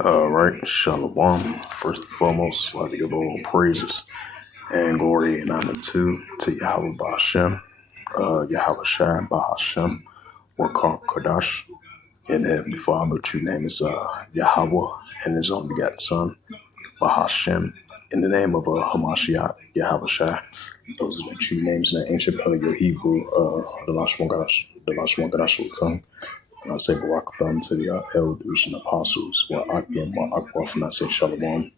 All right, Shalom. First and foremost, I'd like to give all praises and glory and honor to Yahweh Ba'Shem, Yahweh Shai Ba'Shem, or called Kodash. And Heavenly Father, true name is Yahweh and His only begotten Son, Ba'Shem. In the name of Hamashiach, Yahweh Shai. Those are the true names in the ancient Paleo Hebrew, the Lashon Gadash tongue. And I say Barakathon to the elders and apostles, who are Akim, Akbar, and I say Shalom.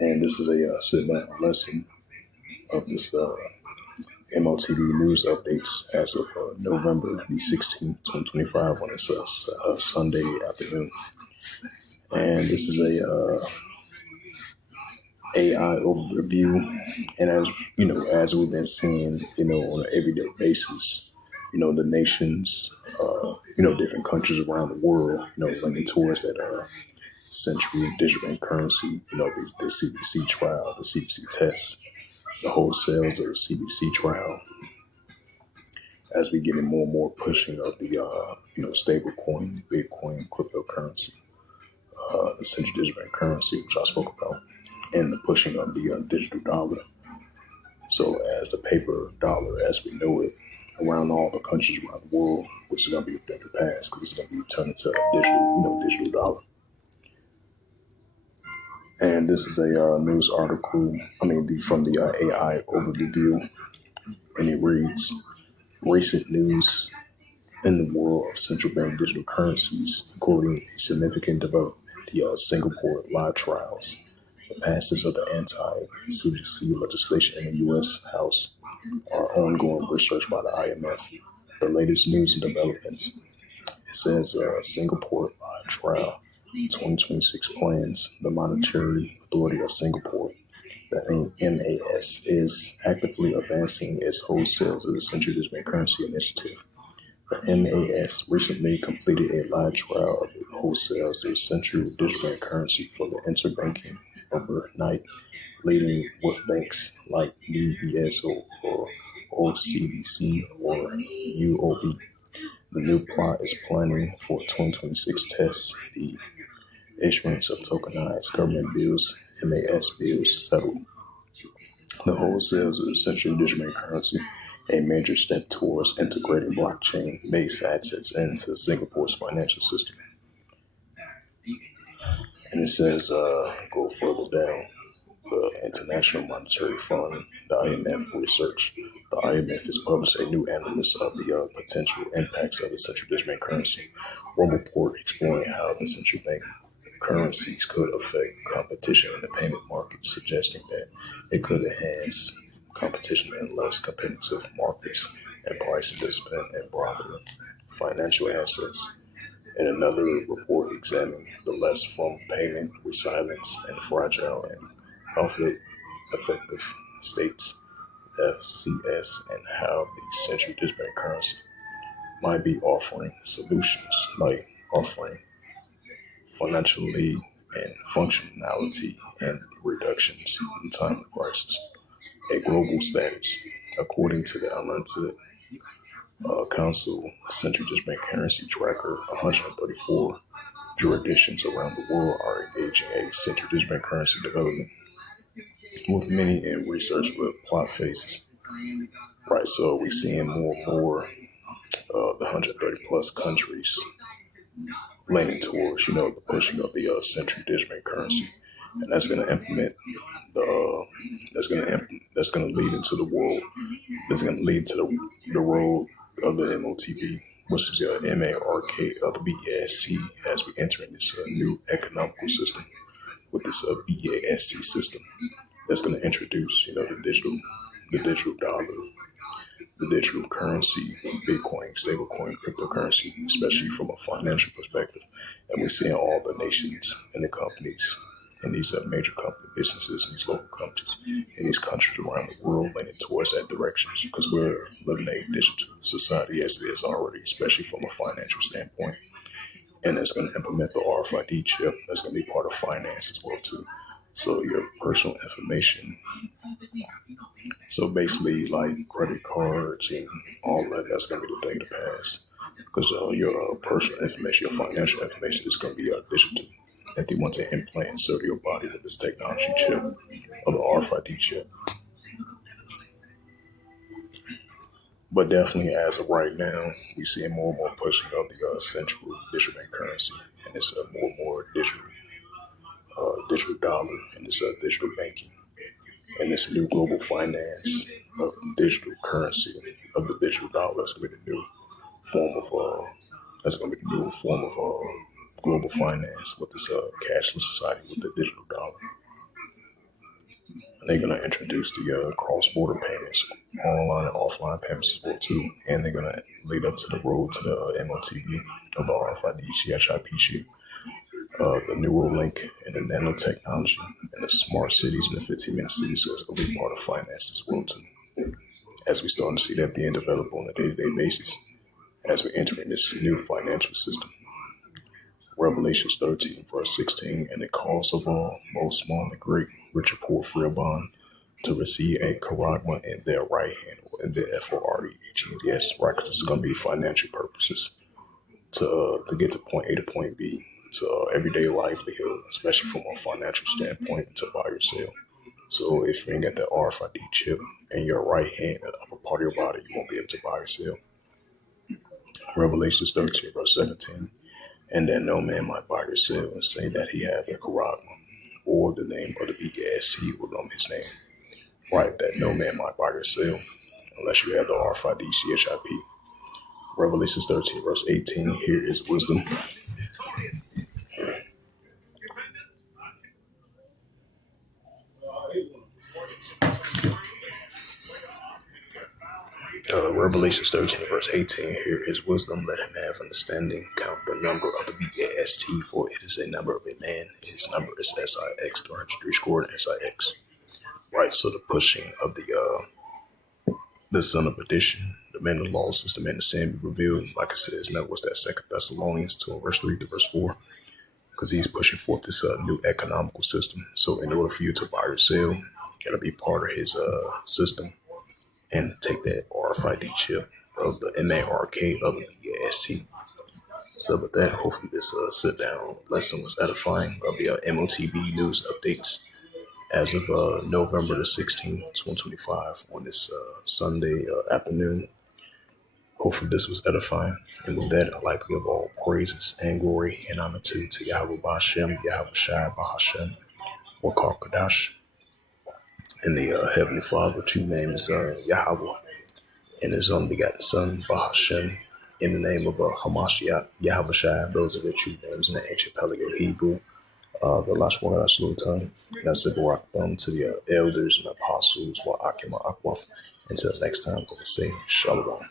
And this is a sit-down lesson of this M.O.T.B news updates as of November the 16th, 2025, when it's Sunday afternoon. And this is a AI overview. And as you know, as we've been seeing, on an everyday basis, the nations, different countries around the world, leaning towards that central digital currency, the CBC trial, the CBC test, the wholesales of the CBC trial, as we get in more and more pushing of the, stable coin, Bitcoin, cryptocurrency, the central digital currency, which I spoke about, and the pushing of the digital dollar. So as the paper dollar, as we know it, around all the countries around the world, which is going to be a thing of the past because it's going to be turned into a digital dollar. And this is a news article, from the AI overview, and it reads, recent news in the world of central bank digital currencies, including a significant development in the Singapore live trials, the passage of the anti-CBC legislation in the U.S. House, our ongoing research by the IMF, the latest news and developments. It says Singapore live trial 2026 plans. The Monetary Authority of Singapore, the MAS, is actively advancing its wholesales of the central digital currency initiative. The MAS recently completed a live trial of the wholesales of the central digital currency for the interbanking overnight, leading with banks like DBS or OCBC or UOB. The new plot is planning for 2026 tests the issuance of tokenized government bills, MAS bills, settled. The wholesales of the central digital currency, a major step towards integrating blockchain-based assets into Singapore's financial system. And it says, go further down, the International Monetary Fund, the IMF research. The IMF has published a new analysis of the potential impacts of the central digital currency. One report exploring how the central bank currencies could affect competition in the payment market, suggesting that it could enhance competition in less competitive markets and price discipline and broader financial assets. And another report examining the less from payment, resilience, and fragile and conflict effective states, FCS, and how the central digital currency might be offering solutions like offering financially and functionality and reductions in time of crisis. A global status. According to the Atlanta Council Central Digital Currency Tracker, 134 jurisdictions around the world are engaging in central digital currency development, with many in research for plot phases. Right, so we're seeing more and more the 130 plus countries leaning towards, the pushing of the central digital currency, and that's going to implement the that's going to lead into the world. That's going to lead to the road of the M.O.T.B, which is the M.A.R.K of the BAST, as we enter in this new economical system with this BAST system that's going to introduce, the digital dollar, the digital currency, Bitcoin, stablecoin, cryptocurrency, especially from a financial perspective. And we're seeing all the nations and the companies and these major company businesses and these local companies in these countries around the world leaning towards that direction, because we're living in a digital society as it is already, especially from a financial standpoint. And it's going to implement the RFID chip. That's going to be part of finance as well too. So your personal information. So basically, like credit cards and all that, that's going to be the thing of the past. because your personal information, your financial information is going to be digital. And they want to implant insert your body with this technology chip or the RFID chip. But definitely, as of right now, we see more and more pushing of the central digital bank currency, and it's more and more digital dollar, and this digital banking, and this new global finance of digital currency of the digital dollar is going to be the new form of that's going to be the new form of global finance with this cashless society with the digital dollar. And they're going to introduce the cross-border payments, online and offline payments as well too, and they're going to lead up to the road to the M.O.T.B of the RFID CHIP chip, the Neuralink and the nanotechnology and the smart cities and the 15-minute cities. So it's going to be part of finance as well too. As we starting to see that being developed on a day-to-day basis, as we enter in this new financial system. Revelations 13, verse 16, and it calls of all, both small and great, rich or poor, free or bond, to receive a charagma in their right hand, or in their FOREHEDS, right? Because it's going to be financial purposes to get to point A to point B, to everyday livelihood, especially from a financial standpoint, to buy or sell. So if you ain't got that RFID chip in your right hand, the upper part of your body, you won't be able to buy or sell. Revelations 13, verse 17. And that no man might buy or sell and say that he hath a charagma, or the name of the BS, he will know his name. Right, that no man might buy or sell unless you have the RFID CHIP. Revelations 13, verse 18. Here is wisdom. Revelations 13, verse 18. Here is wisdom. Let him have understanding. Count the number of the BAST, for it is a number of a man. His number is SIX, 3 score and SIX. Right, so the pushing of the son of perdition, the man of lawlessness, the man of sin be revealed. Like I said, it's not what's that 2 Thessalonians 2, verse 3 to verse 4. Because he's pushing forth this new economical system. So in order for you to buy or sell, you gotta be part of his system and take that RFID chip of the MARK of the BAST. So with that, hopefully this sit down lesson was edifying of the M.O.T.B news updates as of November the 16th, 2025 on this Sunday afternoon. Hopefully this was edifying. And with that, I'd like to give all praises and glory and honor to Yahweh Bashem, Yahweh Shai Bahashem, Wakar Kadash, and the Heavenly Father, true name is Yahweh, and his only begotten Son, Bahashem, in the name of Hamashiach, Yahweh Shai. Those are the true names in the ancient Paleo Hebrew. The last one I slew time. And I said Barak to the elders and apostles, while Akima Akwaf. Until next time, I will say Shalom.